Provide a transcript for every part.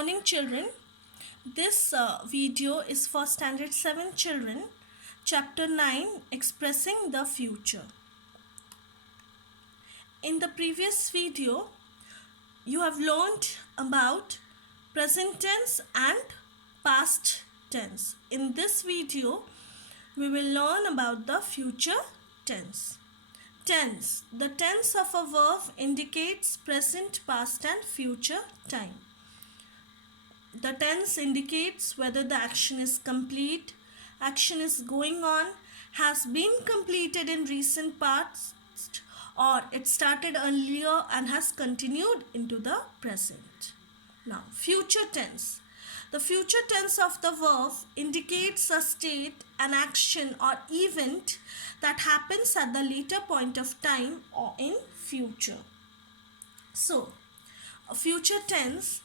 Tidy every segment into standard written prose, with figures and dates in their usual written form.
morning, children. This video is for Standard 7 children, Chapter 9, Expressing the Future. In the previous video, you have learned about present tense and past tense. In this video, we will learn about the future tense. Tense. The tense of a verb indicates present, past and future time. The tense indicates whether the action is complete, action is going on, has been completed in recent past, or it started earlier and has continued into the present. Now, future tense. The future tense of the verb indicates a state, an action or event that happens at the later point of time or in future. So, a future tense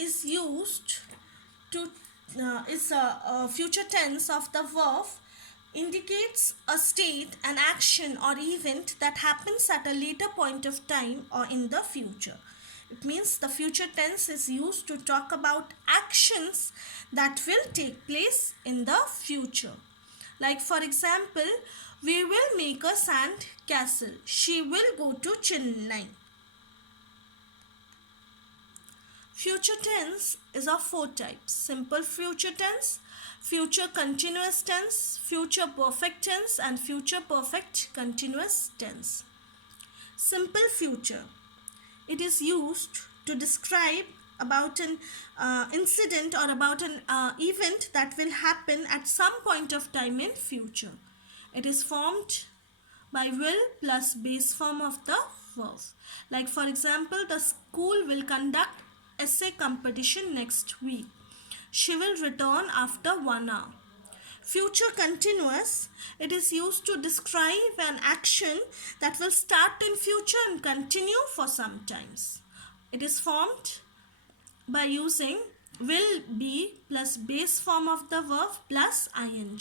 is used to future tense of the verb indicates a state, an action or event that happens at a later point of time or in the future. It means the future tense is used to talk about actions that will take place in the future. Like for example, we will make a sand castle. She will go to Chennai. Future tense is of four types: simple future tense, future continuous tense, future perfect tense and future perfect continuous tense. Simple future. It is used to describe about an incident or about an event that will happen at some point of time in future. It is formed by will plus base form of the verb. Like for example, the school will conduct essay competition next week. She will return after 1 hour. Future continuous, it is used to describe an action that will start in future and continue for some times. It is formed by using will be plus base form of the verb plus ing.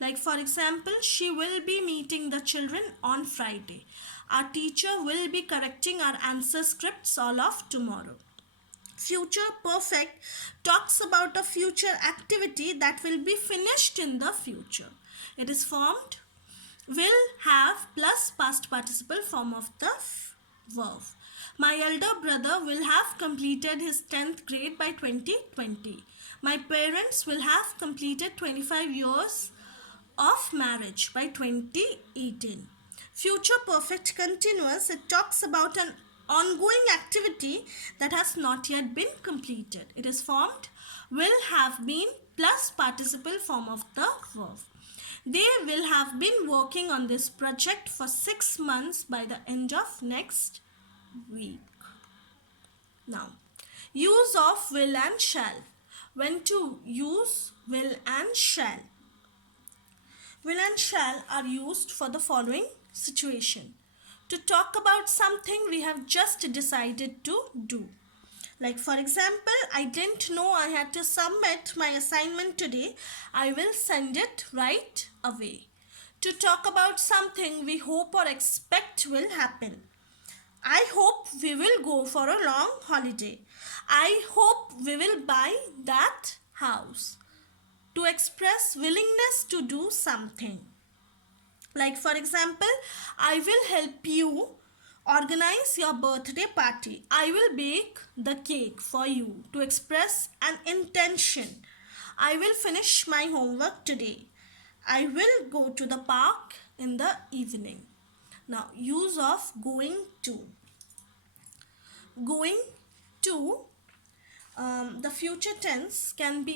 Like for example, she will be meeting the children on Friday. Our teacher will be correcting our answer scripts all of tomorrow. Future perfect talks about a future activity that will be finished in the future. It is formed will have plus past participle form of the verb. My elder brother will have completed his 10th grade by 2020. My parents will have completed 25 years of marriage by 2018. Future perfect continuous, it talks about an ongoing activity that has not yet been completed. It is formed will have been plus participle form of the verb. They will have been working on this project for 6 months by the end of next week. Now, use of will and shall. When to use will and shall. Will and shall are used for the following situation: to talk about something we have just decided to do. Like for example, I didn't know I had to submit my assignment today. I will send it right away. To talk about something we hope or expect will happen. I hope we will go for a long holiday. I hope we will buy that house. To express willingness to do something. Like for example, I will help you organize your birthday party. I will bake the cake for you. To express an intention. I will finish my homework today. I will go to the park in the evening. Now, use of going to. Going to, the future tense can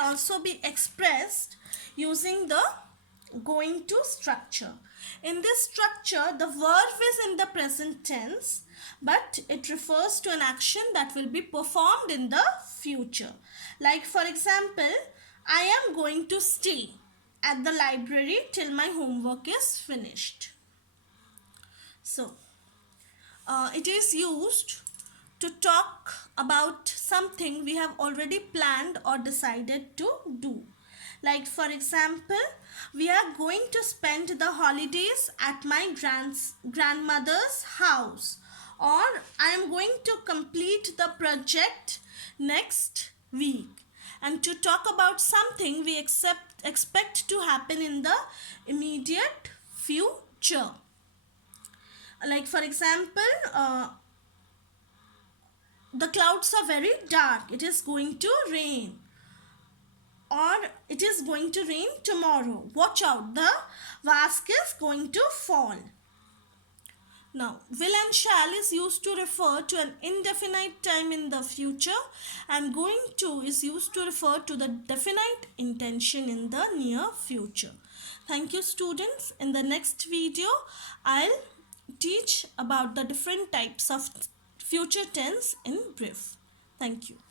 also be expressed using the going to structure. In this structure, the verb is in the present tense, but it refers to an action that will be performed in the future. Like for example, I am going to stay at the library till my homework is finished. So, it is used to talk about something we have already planned or decided to do. Like for example, we are going to spend the holidays at my grandmother's house, or I am going to complete the project next week. And to talk about something we expect to happen in the immediate future. Like for example, the clouds are very dark. It is going to rain. Or it is going to rain tomorrow. Watch out, the mask is going to fall. Now, will and shall is used to refer to an indefinite time in the future, and going to is used to refer to the definite intention in the near future. Thank you, students. In the next video, I'll teach about the different types of future tense in brief. Thank you.